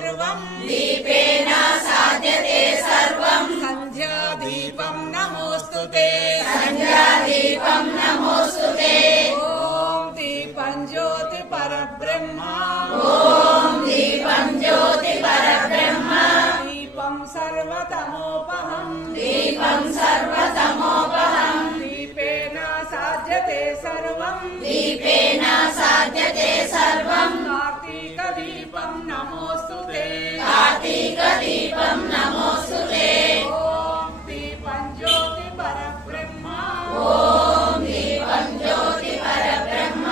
सर्वं दीपेन साध्यते सर्वं संध्यादीपं नमोस्तुते संध्यादीपं नमोस्तुते ॐ दीपं ज्योति परब्रह्म ॐ दीपं ज्योति परब्रह्म दीपं सर्वतमोपहं दीपं सर्वतमोपहं दीपेन साध्यते सर्वं दीपेन साध्यते सर्वं कार्तीकदीपं नमोस्तुते कार्तीकदीपं नमोस्तुते ॐ दीपं ज्योति परब्रह्म ॐ दीपं ज्योति परब्रह्म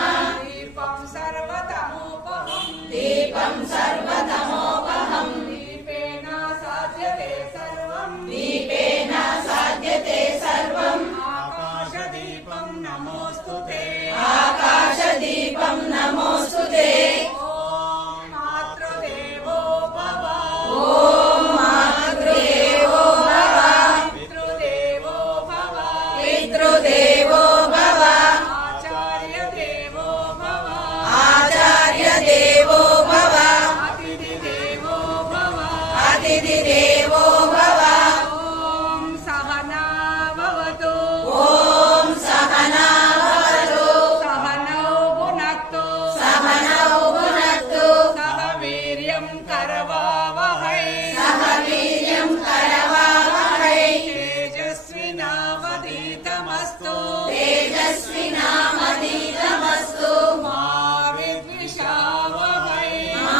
दीपं सर्वतमोपहं दीपं सर्वतमोपहं दीपेन साध्यते सर्वं दीपेन साध्यते सर्वं आकाशदीपं नमोस्तुते आकाशदीपं नमोस्तुते ॐ मातृदेवो भव ॐ मातृदेवो भव पितृदेवो भव पितृदेवो भव आचार्यदेवो भव आचार्यदेवो भव अतिथिदेवो भव अतिथिदेवो भव ॐ सहना भवतु ॐ सहना भवतु सहनौ भुनक्तु सहनौ भुनक्तु सह वीर्यं करवावहै सह वीर्यं करवावहै तेजस्विनावधीतमस्तु तेजस्विनामधीतमस्तु मा विद्विषावहै मा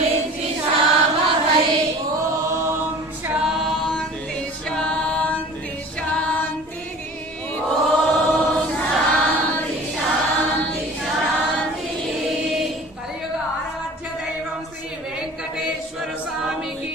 विद्विषावहै ॐ शान्ति शान्ति शान्तिः ॐ शान्ति शान्ति शान्तिः కలియుగ ఆరాధ్య దైవం శ్రీ వెంకటేశ్వర స్వామికి